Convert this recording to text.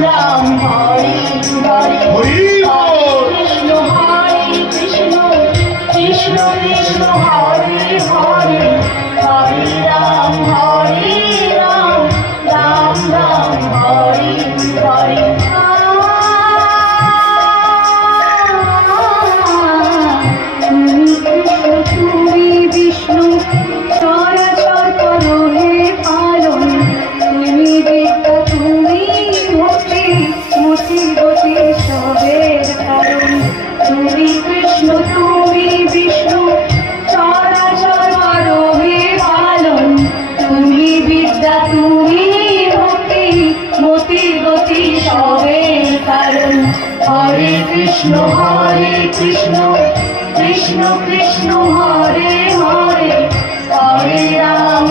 রাম হরে হরে কৃষ্ণ হরে কৃষ্ণ কৃষ্ণ কৃষ্ণ হরে হরে হরে রাম রাম রাম হরে হরে তুমি বিষ্ণু চরাচর করো হে পালন তুমি বিদ্যা তুমি ভক্তি মতি গতি সবের কারণ তুমি কৃষ্ণ তুমি বিষ্ণু চরাচর করো হে পালন তুমি বিদ্যা তুমি ভক্তি মতি গতি সবের কারণ হরে কৃষ্ণ কৃষ্ণ কৃষ্ণ হরে হরে হরে রাম